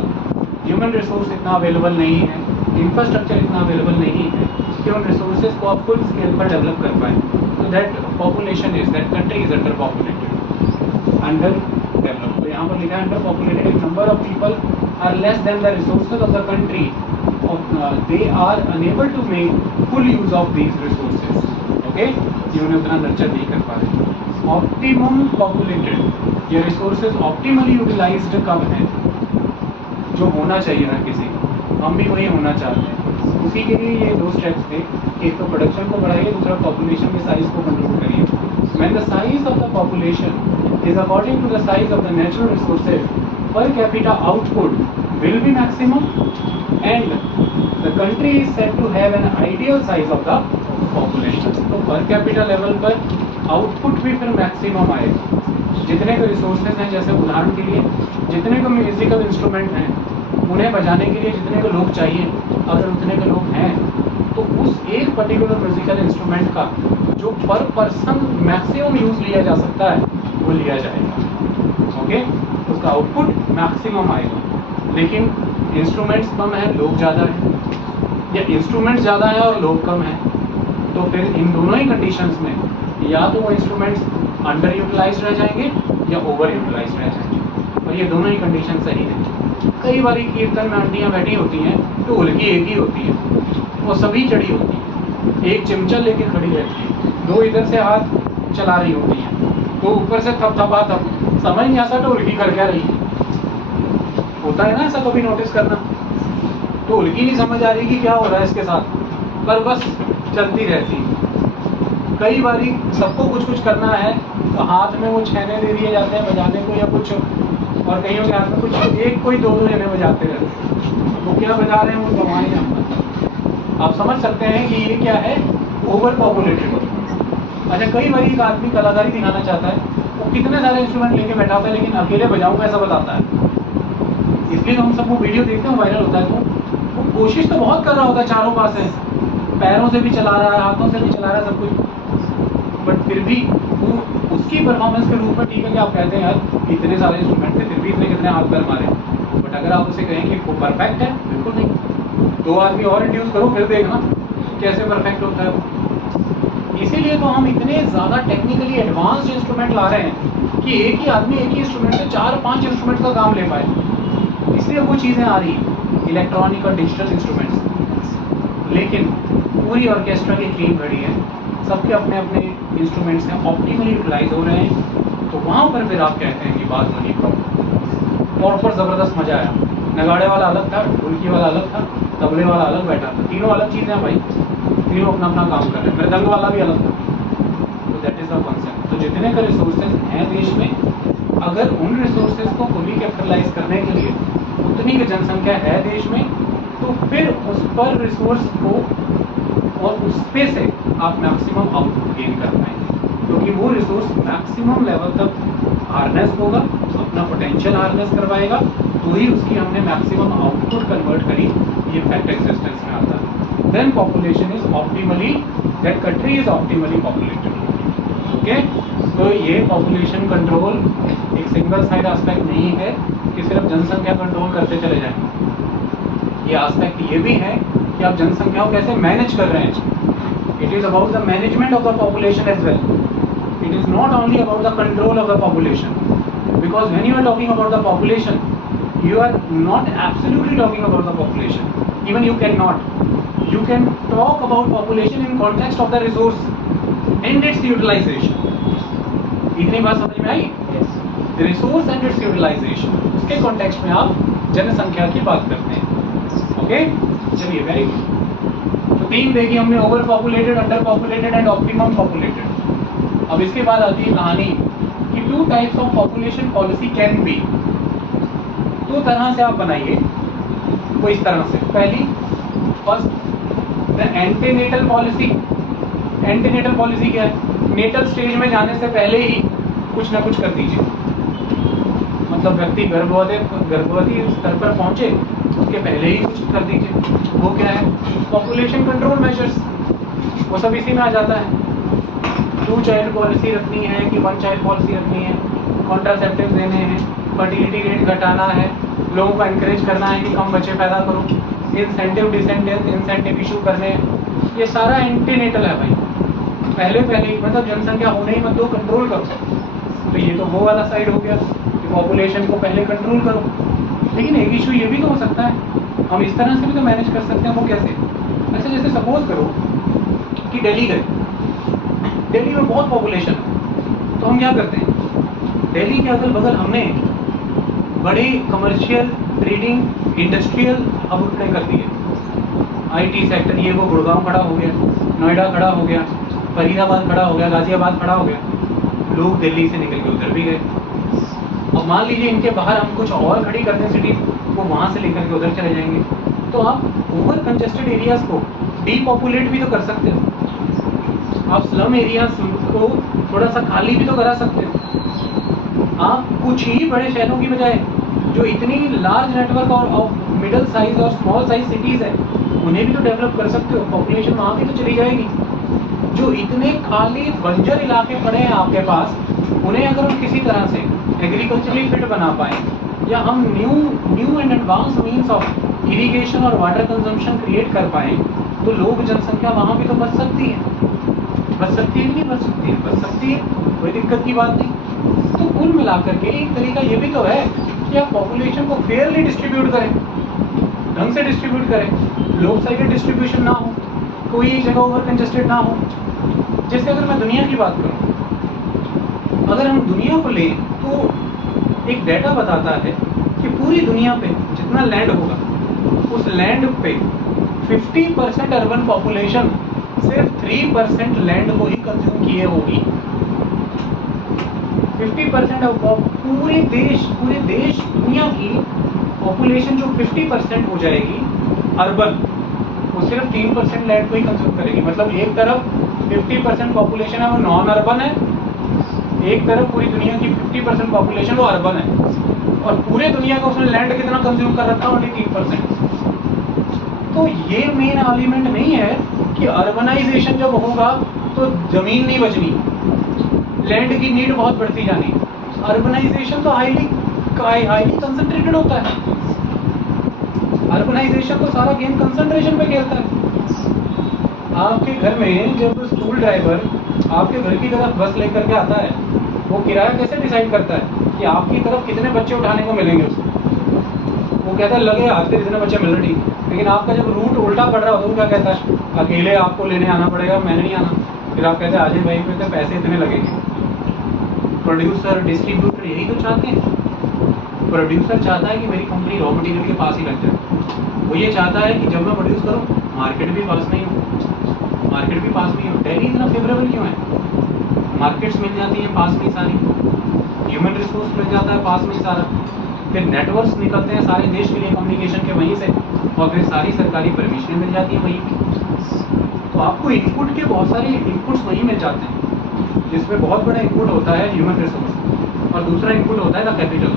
ह्यूमन रिसोर्स इतना अवेलेबल नहीं है, इंफ्रास्ट्रक्चर इतना अवेलेबल नहीं है कि उन रिसोर्सेज को आप फुल स्केल पर डेवलप कर पाएँ। तो that population is, that country is under populated, under develop. तो यहाँ पर लिखा है under populated if number of people are less than the resources of the country, they are unable to make full use of these resources. Okay, ये उन्हें उतना nurture नहीं कर पा रहे। ऑप्टिमम पॉपुलेटेड, ये रिसोर्सेज ऑप्टिमली यूटिलाइज्ड कब है, जो होना चाहिए हर किसी को, हम भी वही होना चाहते हैं। उसी के लिए ये दो स्टेप्स थे, एक तो प्रोडक्शन को बढ़ाइए, दूसरा पॉपुलेशन के साइज को कंट्रोल करिए। When the size of the population is according to the size of the natural resources, per capita output will be maximum and the country is set to have an ideal size of the population. तो per capita level पर output भी फिर maximum आएगा। जितने के resources हैं, जैसे उदाहरण के लिए जितने को म्यूजिकल इंस्ट्रूमेंट हैं, उन्हें बजाने के लिए जितने को लोग चाहिए, अगर उतने के लोग हैं तो उस एक पर्टिकुलर म्यूजिकल इंस्ट्रूमेंट का जो पर पर्सन मैक्सिमम यूज़ लिया जा सकता है वो लिया जाएगा। ओके, उसका आउटपुट मैक्सिमम आएगा। लेकिन इंस्ट्रूमेंट्स कम हैं, लोग ज़्यादा हैं, या इंस्ट्रूमेंट्स ज़्यादा हैं और लोग कम हैं, तो फिर इन दोनों ही कंडीशंस में या तो वो इंस्ट्रूमेंट्स अंडर यूटिलाइज रह जाएंगे या ओवर यूटिलाइज रह जाएंगे, और ये दोनों ही कंडीशन सही है। कई बार कीर्तन में आंटियाँ बैठी होती हैं, ढोल की एक ही होती है, वो सभी चढ़ी होती है, एक चिमचा लेके खड़ी रहती है, दो इधर से हाथ चला रही होती हैं, तो ऊपर से थपथपा थप, समझ नहीं आता ढोल की कर क्या रही है। होता है ना ऐसा, कभी नोटिस करना, ढोल की नहीं समझ आ रही कि क्या हो रहा है इसके साथ, पर बस चलती रहती है। कई बारी सबको कुछ कुछ करना है, तो हाथ में वो छेने दे दिए जाते हैं बजाने को या कुछ, और कईयों के हाथ में कुछ, एक कोई दो जने बजाते रहते हैं, वो क्या बजा रहे हैं वो गवा नहीं आता। आप समझ सकते हैं कि ये क्या है, ओवर पॉपुलेटेड। अच्छा, कई बार एक आदमी कलाकारी दिखाना चाहता है, वो कितने सारे इंस्ट्रूमेंट लेके बैठा होता है, लेकिन अकेले बजाऊंगा ऐसा बताता है। इसलिए तो हम सब वो वीडियो देखते हैं, वायरल होता है, तो वो कोशिश तो बहुत कर रहा होता है, चारों पास है, पैरों से भी चला रहा है, हाथों से भी चला रहा है, सब कुछ, बट फिर भी वो उसकी परफॉर्मेंस के रूप में ठीक है कि आप कहते हैं यार इतने सारे इंस्ट्रूमेंट थे, फिर भी इतने कितने हाथ पैर मारे, बट अगर आप उसे कहें कि वो परफेक्ट है, बिल्कुल नहीं। दो आदमी और इंड्यूस करो, फिर देखना कैसे परफेक्ट होता है वो। इसीलिए तो हम इतने ज़्यादा टेक्निकली एडवांस्ड इंस्ट्रूमेंट ला रहे हैं कि एक ही आदमी एक ही इंस्ट्रूमेंट से 4-5 इंस्ट्रूमेंट का काम ले पाए। इसलिए वो चीज़ें आ रही हैं, इलेक्ट्रॉनिक और डिजिटल इंस्ट्रूमेंट्स। लेकिन पूरी ऑर्केस्ट्रा की टीम खड़ी है, सबके अपने अपने इंस्ट्रूमेंट्स हैं, ऑप्टिमली यूटिलाइज हो रहे हैं, तो वहाँ पर फिर आप कहते हैं कि बात बनी प्रॉपर। और पर ज़बरदस्त मज़ा आया। नगाड़े वाला अलग था, ढोलकी वाला अलग था, तबले वाला अलग बैठा था, तीनों अलग चीज़ें हैं भाई, तीनों अपना अपना काम कर रहे हैं। मृदंग वाला भी अलग था। तो दैट इज़ द कॉन्सेप्ट। तो जितने का रिसोर्सेज हैं देश में, अगर उन रिसोर्सेज को फुली कैपिटलाइज करने के लिए उतनी की जनसंख्या है देश में, तो फिर उस पर रिसोर्स को और उस पे से आप मैक्सिमम आउटपुट गेन कर पाएंगे, क्योंकि वो रिसोर्स मैक्सिमम लेवल तक हार्नेस होगा, अपना पोटेंशियल हार्नेस करवाएगा, तो ही उसकी हमने मैक्सिमम आउटपुट कन्वर्ट करी, ये फैक्ट एग्जिस्टेंस में आता है। Then population is optimally, that country is optimally populated. Okay, तो ये पॉपुलेशन कंट्रोल एक सिंगल साइड एस्पेक्ट नहीं है कि सिर्फ जनसंख्या कंट्रोल करते चले जाएं। ये एस्पेक्ट ये भी है कि आप जनसंख्या को कैसे मैनेज कर रहे हैं। It is about the management of the population as well. It is not only about the control of the population, because when you are talking about the population, you are not absolutely talking about the population. Even you cannot. You can talk about population in context of the resource and its utilization. इतनी बात समझ समझ में आई? Resource and it's utilisation, उसके context में आप जनसंख्या की बात करते हैं। ओके, चलिए वेरी गुड। तो 3 देखिए हमने, over populated, under populated and optimum populated. अब इसके बाद आती है कहानी कि 2 types of population policy can be. 2 तरह से आप बनाइए, वो इस तरह से। पहली, first the antenatal policy. Antenatal policy क्या है? नेटल स्टेज में जाने से पहले ही कुछ ना कुछ कर दीजिए, मतलब व्यक्ति गर्भवती स्तर पर पहुंचे उसके पहले ही कुछ कर दीजिए। वो क्या है? पॉपुलेशन कंट्रोल मेजर्स, वो सब इसी में आ जाता है। 2 चाइल्ड पॉलिसी रखनी है कि 1 चाइल्ड पॉलिसी रखनी है, कॉन्ट्रासेप्टिव देने हैं, फर्टिलिटी रेट घटाना है, लोगों को एनकरेज करना है कि कम बच्चे पैदा करो, इंसेंटिव इशू करने हैं। ये सारा एंटीनेटल है भाई, पहले मतलब जनसंख्या होने ही मत दो, कंट्रोल करो। तो ये तो वो वाला साइड हो गया कि पॉपुलेशन को पहले कंट्रोल करो। लेकिन एक इशू ये भी तो हो सकता है, हम इस तरह से भी तो मैनेज कर सकते हैं। वो कैसे? अच्छा, जैसे सपोज करो कि दिल्ली गए, दिल्ली में बहुत पॉपुलेशन है, तो हम क्या करते हैं, दिल्ली के अगल बगल हमने बड़े कमर्शियल, ट्रेडिंग, इंडस्ट्रियल हब खड़े कर दिए। IT सेक्टर, ये वो गुड़गांव खड़ा हो गया, नोएडा खड़ा हो गया, फरीदाबाद खड़ा हो गया, गाजियाबाद खड़ा हो गया। लोग दिल्ली से निकल के उधर भी गए। अब मान लीजिए इनके बाहर हम कुछ और खड़ी करते हैं सिटी, वो वहाँ से लेकर के उधर चले जाएंगे। तो आप ओवर कंजेस्टेड एरियाज को डीपॉपुलेट भी तो कर सकते हो, आप स्लम एरियाज को थोड़ा सा खाली भी तो करा सकते हो। आप कुछ ही बड़े शहरों की बजाय जो इतनी लार्ज नेटवर्क और मिडल साइज और स्मॉल साइज सिटीज़ है, उन्हें भी तो डेवलप कर सकते हो, पॉपुलेशन वहाँ भी तो चली जाएगी। जो इतने खाली बंजर इलाके पड़े हैं आपके पास, उन्हें अगर हम किसी तरह से एग्रीकल्चरली फिट बना पाएँ, या हम new and advance means of irrigation और वाटर कंजम्पशन क्रिएट कर पाएँ, तो लोग जनसंख्या वहाँ भी तो बच सकती है। बच सकती है कि नहीं बच सकती है? बच सकती है, कोई दिक्कत की बात नहीं। तो कुल मिलाकर के एक तरीका ये भी तो है कि आप पॉपुलेशन को फेयरली डिस्ट्रीब्यूट करें, ढंग से डिस्ट्रीब्यूट करें, लोग साइडेड डिस्ट्रीब्यूशन ना हो, कोई एक जगह ओवर कंजेस्टेड ना हो। जैसे अगर मैं दुनिया की बात करूं, अगर हम दुनिया को लें तो एक डाटा बताता है कि पूरी दुनिया पे जितना लैंड होगा, उस लैंड पे 50% अर्बन पॉपुलेशन सिर्फ 3% लैंड को ही कंज्यूम किए होगी। 50% पूरे देश दुनिया की पॉपुलेशन जो 50% हो जाएगी अर्बन, वो सिर्फ 3% लैंड को ही कंज्यूम करेगी। मतलब एक तरफ 50% पॉपुलेशन है वो नॉन अर्बन है, एक तरफ पूरी दुनिया की 50% पॉपुलेशन वो अर्बन है, और पूरे दुनिया का उसने लैंड कितना कंज्यूम कर रखा है? ओनली 3%। तो ये मेन एलिमेंट नहीं है कि अर्बनाइजेशन जब होगा तो जमीन नहीं बचनी, लैंड की नीड बहुत बढ़ती जानी। अर्बनाइजेशन तो हाईली कंसंट्रेटेड होता है। अर्बनाइजेशन तो सारा गेम कंसंट्रेशन पे खेलता है। आपके घर में जब स्कूल ड्राइवर आपके घर की तरफ बस लेकर के आता है, वो किराया कैसे डिसाइड करता है कि आपकी तरफ कितने बच्चे उठाने को मिलेंगे उसको? वो कहता है लगे आज के जितने बच्चे मिल रहे ठीक, लेकिन आपका जब रूट उल्टा पड़ रहा होता है वो क्या कहता है? अकेले आपको लेने आना पड़ेगा, मैंने नहीं आना। फिर आप कहते हैं आज भाई पे तो पैसे इतने लगेंगे। प्रोड्यूसर, डिस्ट्रीब्यूटर यही तो चाहते हैं। प्रोड्यूसर चाहता है कि मेरी कंपनी रॉ मटेरियल के पास ही लग जाए। वो ये चाहता है कि जब मैं प्रोड्यूस करूँ मार्केट भी पास नहीं हो, मार्केट भी पास नहीं हो। दिल्ली इतना फेवरेबल क्यों है? मार्केट्स मिल जाती हैं पास में सारी, ह्यूमन रिसोर्स मिल जाता है पास में सारा, फिर नेटवर्क्स निकलते हैं सारे देश के लिए कम्युनिकेशन के वहीं से, और फिर सारी सरकारी परमिशनें मिल जाती हैं वहीं की। तो आपको इनपुट के बहुत सारे इनपुट्स वहीं मिल जाते हैं, जिसमें बहुत बड़ा इनपुट होता है ह्यूमन रिसोर्स, और दूसरा इनपुट होता है द कैपिटल,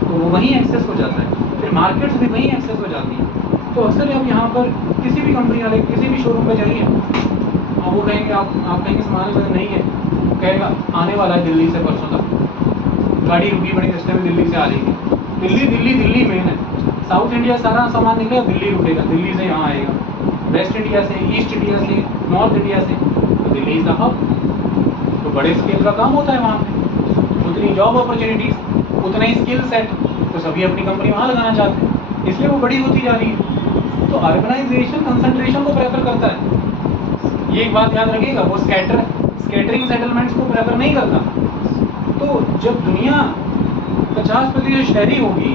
तो वो वहीं एक्सेस हो जाता है। फिर मार्केट्स भी वहीं एक्सेस हो जाती हैं। तो अक्सर आप यहाँ पर किसी भी कंपनी वाले किसी भी शोरूम पर जाइए और वो कहेंगे आप कहेंगे सामान वजह नहीं है, कहेगा आने वाला है दिल्ली से परसों तक, गाड़ी रुकी बड़ी रास्ते में दिल्ली से आ जाएगी। दिल्ली मेन है। साउथ इंडिया सारा सामान निकलेगा, दिल्ली रुकेगा, दिल्ली से यहाँ आएगा। वेस्ट इंडिया से, ईस्ट इंडिया से, नॉर्थ इंडिया से, तो दिल्ली इज द हब। तो बड़े स्केल का काम होता है वहाँ पे, उतनी जॉब अपॉर्चुनिटीज, उतना ही स्किल सेट, तो सभी अपनी कंपनी वहाँ लगाना चाहते हैं, इसलिए वो बड़ी होती जा रही है। तो अर्बनाइजेशन कंसंट्रेशन को प्रेफर करता है। ये एक बात याद रखिएगा, वो स्कैटरिंग सेटलमेंट्स को प्रेफर नहीं करता। तो जब दुनिया 50% शहरी होगी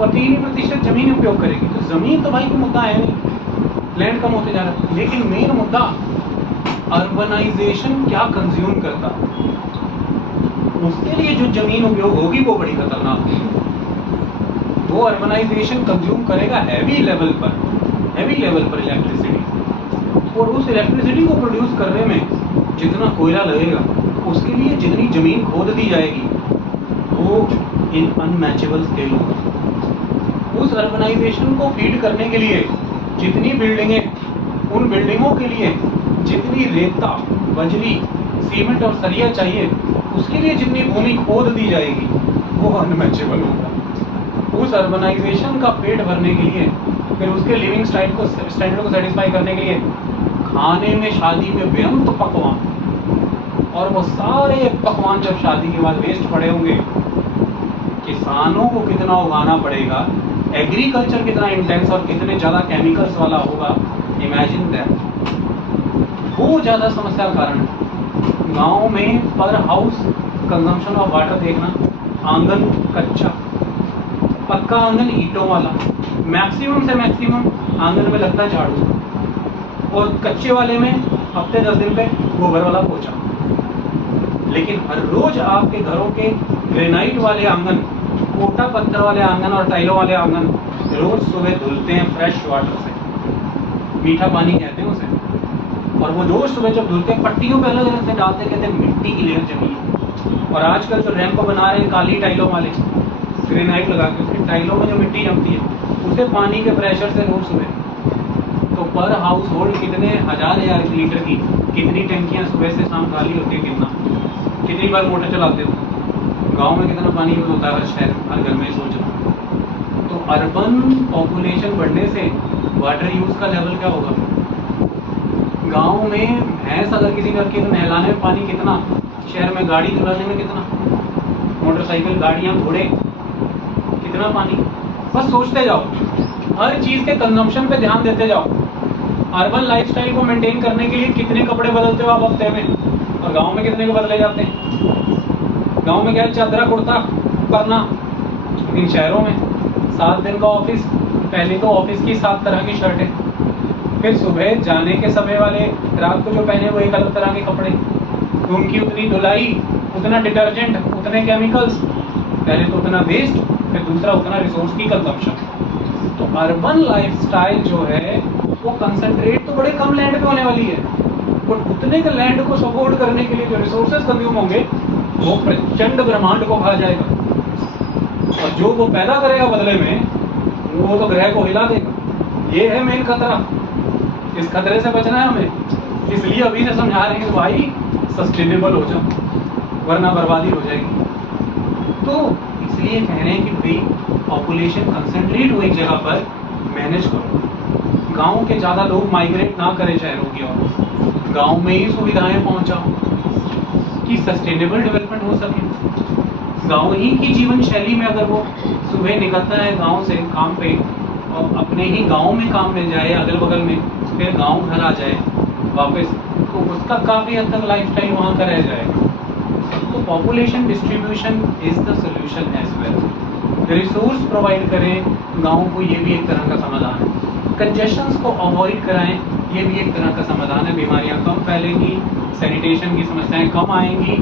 और 3% जमीन उपयोग करेगी, तो जमीन तो भाई कोई मुद्दा है नहीं, लैंड कम होते जा रहा है। लेकिन मेन मुद्दा अर्बनाइजेशन क्या कंज्यूम करता, उसके लिए जो जमीन उपयोग होगी वो बड़ी खतरनाक है। वो अर्बनाइजेशन कंज्यूम करेगा हैवी लेवल पर इलेक्ट्रिसिटी, और उस इलेक्ट्रिसिटी को प्रोड्यूस करने में जितना कोयला लगेगा, उसके लिए जितनी जमीन खोद दी जाएगी, वो इन अनमैचेबल स्केल होगा। उस अर्बनाइजेशन को फीड करने के लिए जितनी बिल्डिंगें, उन बिल्डिंगों के लिए जितनी रेता, बजरी, सीमेंट और सरिया चाहिए, उसके लिए जितनी भूमि खोद दी जाएगी, वो अनमैचेबल होगा। उस अर्बनाइजेशन का पेट भरने के लिए, फिर उसके लिविंग स्टाइल को, स्टैंडर्ड को सेटिस्फाई करने के लिए खाने में, शादी में बेअंत पकवान, और वो सारे पकवान जब शादी के बाद वेस्ट पड़े होंगे, किसानों को कितना उगाना पड़ेगा, एग्रीकल्चर कितना इंटेंस और कितने ज़्यादा केमिकल्स वाला होगा, इमेजिन दैट। वो ज़्यादा समस्या का कारण है। गाँव में पर हाउस कंजम्पशन ऑफ वाटर देखना, आंगन कच्चा, पक्का आंगन ईंटों वाला, मैक्सिमम से मैक्सिमम आंगन में लगता है झाड़ू, और कच्चे वाले में हफ्ते 10 दिन पे गोबर वाला पोछा। लेकिन हर रोज आपके घरों के ग्रेनाइट वाले आंगन, कोटा पत्थर वाले आंगन और टाइलों वाले आंगन रोज सुबह धुलते हैं फ्रेश वाटर से, मीठा पानी कहते हैं उसे। और वो रोज सुबह जब धुलते हैं, पट्टियों पे अलग अलग से डालते, कहते हैं मिट्टी की लेयर जमी है। और आजकल जो रैंप बना रहे हैं काली टाइलों वाले, ग्रेनाइट लगा के, उसकी टाइलों में जो मिट्टी जमती है, उसे पानी के प्रेशर से रोज सुबह, तो पर हाउस होल्ड कितने हजार लीटर की कितनी टंकियां सुबह से शाम खाली होती है, कितनी बार मोटर चलाते हो। गांव में कितना पानी यूज होता है हर शहर, हर घर में, सोच रहा। तो अर्बन पॉपुलेशन बढ़ने से वाटर यूज का लेवल क्या होगा। गांव में भैंस अगर किसी ने रखी तो नहलाने में पानी कितना, शहर में गाड़ी चलाने में कितना, मोटरसाइकिल, गाड़ियां, घोड़े, कितना पानी। बस सोचते जाओ, हर चीज के कंजम्पशन पे ध्यान देते जाओ। अर्बन लाइफस्टाइल को मेंटेन करने के लिए कितने कपड़े बदलते हो आप हफ्ते में, और गांव में कितने को बदले जाते हैं। गांव में क्या है, चादरा कुर्ता पहनना, लेकिन शहरों में 7 दिन का ऑफिस, पहले तो ऑफिस की 7 तरह की शर्टें, फिर सुबह जाने के समय वाले रात को जो पहने वो एक अलग तरह के कपड़े, उनकी उतनी धुलाई, उतना डिटर्जेंट, उतने केमिकल्स, पहले तो उतना वेस्ट, फिर दूसरा उतना रिसोर्स की कंजम्पशन। तो अर्बन लाइफस्टाइल जो है वो कंसंट्रेट तो बड़े कम लैंड पे होने वाली है, बट उतने के लैंड को सपोर्ट करने के लिए जो रिसोर्सेज कंज्यूम होंगे वो प्रचंड ब्रह्मांड को खा जाएगा, और जो वो पैदा करेगा बदले में वो तो ग्रह को हिला देगा। ये है मेन खतरा, इस खतरे से बचना है हमें। इसलिए अभी से समझा रहे हैं कि भाई सस्टेनेबल हो जाओ, वरना बर्बादी हो जाएगी। तो इसलिए कह रहे हैं कि भाई पॉपुलेशन कंसंट्रेट हो एक जगह पर, मैनेज करो। गांव के ज़्यादा लोग माइग्रेट ना करें शहरों की ओर, गांव में ही सुविधाएं पहुंचाओ कि सस्टेनेबल डेवलपमेंट हो सके। गांव ही की जीवन शैली में अगर वो सुबह निकलता है गांव से काम पे, और अपने ही गांव में काम मिल जाए अगल बगल में, फिर गांव घर आ जाए वापस, तो उसका काफ़ी हद तक लाइफस्टाइल वहाँ का रह जाएगा। तो population distribution is the solution as well. Resource provide करें गाँव को, ये भी एक तरह का समाधान है। कंजेशंस को अवॉइड कराएं, ये भी एक तरह का समाधान है। बीमारियां कम फैलेंगी, सैनिटेशन की समस्याएं कम आएंगी,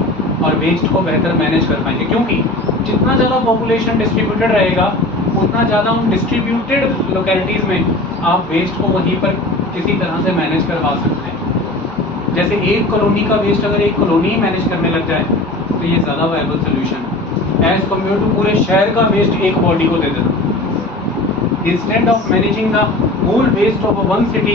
और वेस्ट को बेहतर मैनेज कर पाएंगे। क्योंकि जितना ज़्यादा पॉपुलेशन डिस्ट्रीब्यूटेड रहेगा, उतना ज़्यादा उन डिस्ट्रीब्यूटेड लोकेलिटीज़ में आप वेस्ट को वहीं पर किसी तरह से मैनेज करवा सकते हैं। जैसे एक कॉलोनी का वेस्ट अगर एक कॉलोनी ही मैनेज करने लग जाए तो ये ज़्यादा वायबल सोल्यूशन है एज कम्पेयर टू पूरे शहर का वेस्ट एक बॉडी को दे देना। Instead of managing the whole waste of one city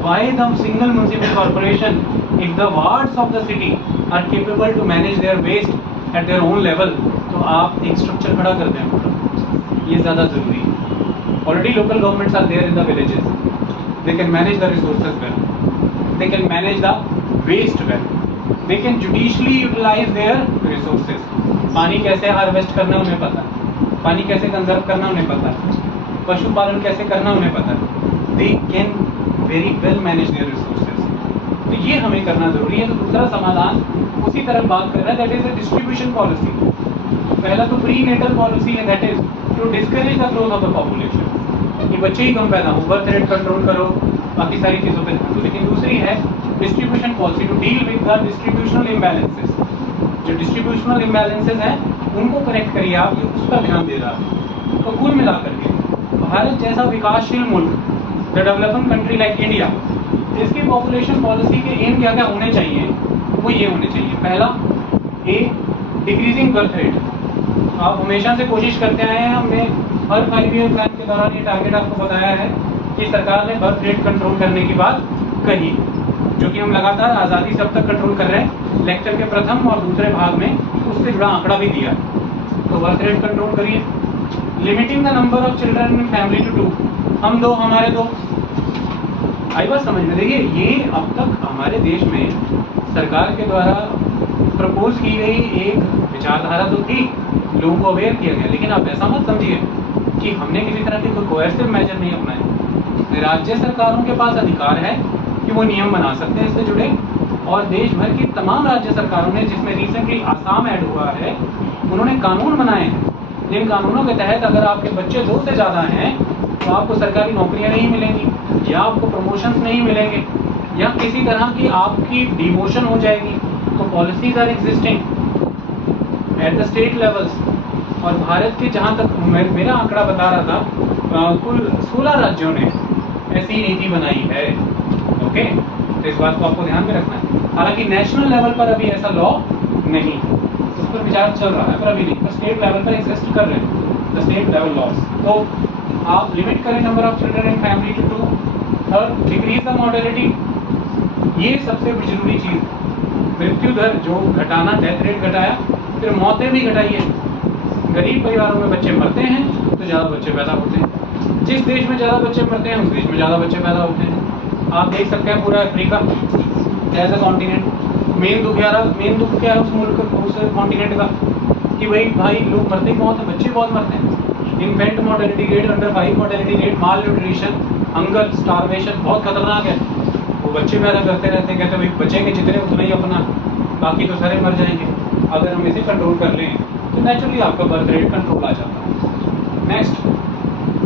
by the single municipal corporation, if the wards of the city are capable to manage their waste at their own level, तो आप एक structure खड़ा कर दें पूरा, ये ज़्यादा ज़रूरी है। Already local governments are there in the villages. They can manage the resources well. They can manage the waste well. They can judicially utilize their resources. पानी कैसे हार्वेस्ट करना उन्हें पता है, पानी कैसे कंजर्व करना उन्हें पता है, पशुपालन कैसे करना उन्हें पता है। They can very well manage there resources. तो ये हमें करना जरूरी है। तो दूसरा समाधान उसी तरफ बात कर रहा है, that is a distribution policy. पहला तो प्री नेटल पॉलिसी है, that is to discourage the growth of the population, कि बच्चे ही कम पैदा हो, बर्थ रेट कंट्रोल करो, बाकी सारी चीज़ों पे ध्यान दो। लेकिन दूसरी है distribution policy to deal with the distributional imbalances. जो डिस्ट्रीब्यूशनल इम्बैलेंसेस हैं उनको करेक्ट करिए आप, ये उस पर ध्यान दे रहा है। तो कुल मिलाकर के भारत जैसा विकासशील मुल्क, the developing country like India, इसकी पॉपुलेशन पॉलिसी के एम क्या क्या होने चाहिए, वो ये होने चाहिए। पहला, ए डिक्रीजिंग बर्थ रेट। आप हमेशा से कोशिश करते आए हैं, हमने हर 5 ईयर प्लान के दौरान ये टारगेट आपको बताया है कि सरकार ने बर्थ रेट कंट्रोल करने की बात कही, जो कि हम लगातार आज़ादी से अब तक कंट्रोल कर रहे हैं। लेक्चर के प्रथम और दूसरे भाग में उससे जुड़ा आंकड़ा भी दिया। तो बर्थ रेट कंट्रोल करिए। Limiting the number of children in family to 2, हम दो हमारे दो। आई बात समझ में? देखिए, ये अब तक हमारे देश में सरकार के द्वारा प्रपोज की गई एक विचारधारा तो थी, लोगों को अवेयर किया गया, लेकिन आप ऐसा मत समझिए कि हमने किसी तरह के कोई कोएर्सिव मेजर नहीं अपनाए। राज्य सरकारों के पास अधिकार है कि वो नियम बना सकते हैं इससे जुड़े, और देश भर की तमाम राज्य सरकारों ने, जिसमें रिसेंटली आसाम ऐड हुआ है, उन्होंने कानून बनाए हैं जिन कानूनों के तहत अगर आपके बच्चे 2 से ज़्यादा हैं तो आपको सरकारी नौकरियां नहीं मिलेंगी, या आपको प्रमोशंस नहीं मिलेंगे, या किसी तरह की आपकी डिमोशन हो जाएगी। तो policies are existing at the state levels. और भारत के, जहाँ तक मेरा आंकड़ा बता रहा था, कुल 16 राज्यों ने ऐसी नीति बनाई है। ओके, तो इस बात को आपको ध्यान में रखना है। हालांकि नेशनल लेवल पर अभी ऐसा लॉ नहीं, उस पर विचार चल रहा है, पर अभी नहीं। तो स्टेट लेवल पर एग्जिस्ट कर रहे हैं द स्टेट लेवल लॉज। तो आप लिमिट करें number of children in family to 2। Third, decrease the mortality. ये सबसे जरूरी चीज़, मृत्यु दर जो घटाना, डेथ रेट घटाया, फिर मौतें भी घटाइए। गरीब परिवारों में बच्चे मरते हैं तो ज़्यादा बच्चे पैदा होते हैं। जिस देश में ज़्यादा बच्चे मरते हैं उस देश में ज़्यादा बच्चे पैदा होते हैं। आप देख सकते हैं पूरा Africa as a continent, main दुख क्या है उस मुल्क, उस कॉन्टिनेंट का, कि भाई लोग मरते ही बहुत हैं, बच्चे बहुत मरते हैं। Infant mortality rate, under 5 mortality rate, malnutrition, hunger, starvation बहुत खतरनाक है। वो बच्चे पैदा करते रहते हैं, कहते हैं भाई बचेंगे जितने उतना ही अपना, बाकी तो सारे मर जाएंगे। अगर हम इसे कंट्रोल कर लें तो नेचुरली आपका बर्थ रेट कंट्रोल आ जाता है। नेक्स्ट,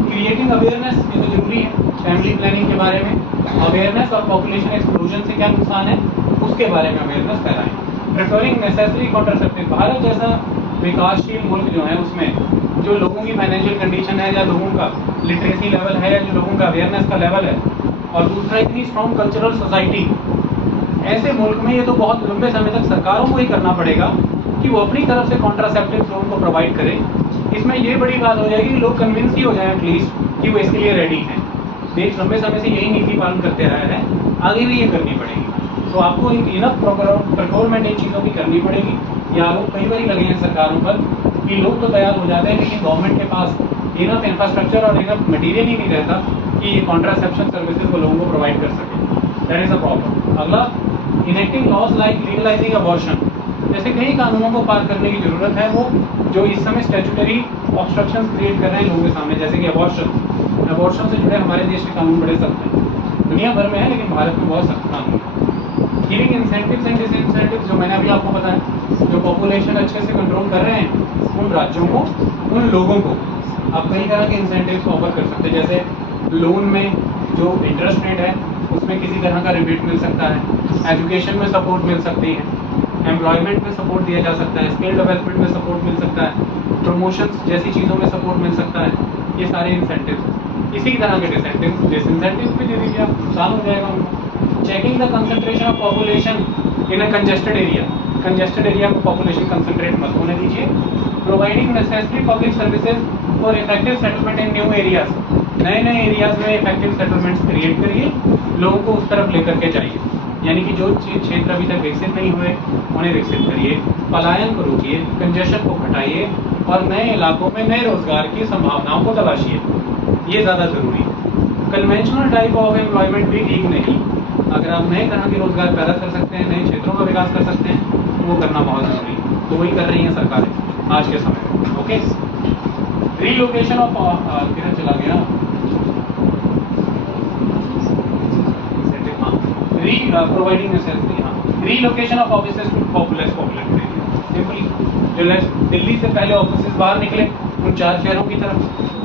क्रिएटिंग अवेयरनेस, ये तो जरूरी है फैमिली प्लानिंग के बारे में। अवेयरनेस और पॉपुलेशन एक्सप्लोजन से क्या नुकसान है उसके बारे में अवेयरनेस फैलाएं। Preferring necessary contraceptive. भारत जैसा विकासशील मुल्क जो है, उसमें जो लोगों की फाइनेंशियल कंडीशन है, या लोगों का लिटरेसी लेवल है, या जो लोगों का अवेयरनेस का लेवल है, और दूसरा इतनी स्ट्रॉन्ग कल्चरल सोसाइटी, ऐसे मुल्क में ये तो बहुत लंबे समय तक सरकारों को ही करना पड़ेगा कि वो अपनी तरफ से कॉन्ट्रासेप्टिव लोगों को प्रोवाइड करें। इसमें ये बड़ी बात हो जाएगी कि लोग कन्विंस ही हो जाए एटलीस्ट कि वो इसके लिए रेडी हैं। देश लंबे समय से यही नीति पालन करते रहे हैं, आगे भी ये करनी पड़ेगी। तो आपको एक इनफ प्रोक्योरमेंट इन चीज़ों की करनी पड़ेगी। ये आरोप कई बार लगे हैं सरकारों पर कि लोग तो तैयार हो जाते हैं, लेकिन गवर्नमेंट के पास इनफ इंफ्रास्ट्रक्चर और इनफ मटीरियल ही नहीं रहता कि ये कॉन्ट्रासेप्शन सर्विसेज को लोगों को प्रोवाइड कर सके। That is a problem. अगला, enacting laws like legalising abortion. जैसे कई कानूनों को पार करने की ज़रूरत है, वो जो इस समय स्टैट्यूटरी ऑब्स्ट्रक्शंस क्रिएट कर रहे हैं लोगों के सामने, जैसे कि अबॉर्शन से जुड़े हमारे देश के कानून बड़े सख्त हैं, दुनिया भर में है लेकिन भारत में बहुत सख्त कानून है। गिविंग इंसेंटिव्स एंड डिसइंसेंटिव्स, जो मैंने अभी आपको बताया, जो पॉपुलेशन अच्छे से कंट्रोल कर रहे हैं उन राज्यों को, उन लोगों को आप कई तरह के इंसेंटिव्स ऑफर कर सकते हैं। जैसे लोन में जो इंटरेस्ट रेट है उसमें किसी तरह का रिबेट मिल सकता है, एजुकेशन में सपोर्ट मिल सकती है, एम्प्लॉयमेंट में सपोर्ट दिया जा सकता है, स्किल डेवलपमेंट में सपोर्ट मिल सकता है, प्रमोशंस जैसी चीज़ों में सपोर्ट मिल सकता है। ये सारे इंसेंटिव्स। इसी तरह के डिसइंसेंटिव्स भी दे दीजिए, आप नुकसान हो जाएगा उनको। Checking the concentration of population in a congested area. Congested area को पॉपुलेशन कंसंट्रेट मत होने दीजिए। Providing necessary public services for effective settlement in new areas. नए नए एरियाज में इफेक्टिव सेटलमेंट्स क्रिएट करिए, लोगों को उस तरफ लेकर के जाइए। यानी कि जो क्षेत्र अभी तक विकसित नहीं हुए उन्हें विकसित करिए, पलायन को रोकिए, कंजेशन को घटाइए, और नए इलाकों में नए रोजगार की संभावनाओं को तलाशिए। ये ज़्यादा ज़रूरी है। कन्वेंशनल टाइप ऑफ एम्प्लॉयमेंट भी ठीक नहीं। अगर आप नए तरह के रोजगार पैदा कर सकते हैं, नए क्षेत्रों का विकास कर सकते हैं, तो वो करना बहुत ज़रूरी है। तो वही कर रही हैं सरकारें आज के समय में। ओके, रीलोकेशन ऑफ, किधर चला गया, providing relocation of offices to less populated area. Simply जो दिल्ली से पहले ऑफिसेज बाहर निकले उन 4 शहरों की तरफ,